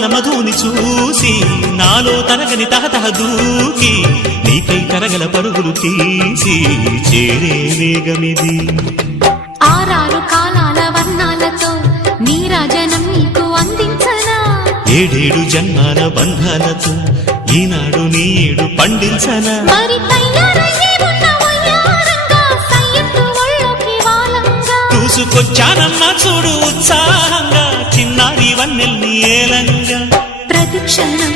పాల మధుని చూసి నాలో తరగని తహతహ దూకి నీకై తరగల పరుగులు తీసి చేరే వేగమిది. ఆరారు కాలాల వర్ణాలతో నీరాజనం నీకు అందించనా, ఏడేడు జన్మాల బంధాలతో ఈనాడు నీడు పండించనా. మరి తయారయ్యే ఉన్న వయ్యారంగా సయ్యత్తు ఒళ్ళోకి వాలంగా చూసుకొచ్చానమ్మా చూడు ఉత్సాహంగా చిన్నారి వన్నెల్ని ఏలంగా. ప్రతిక్షణం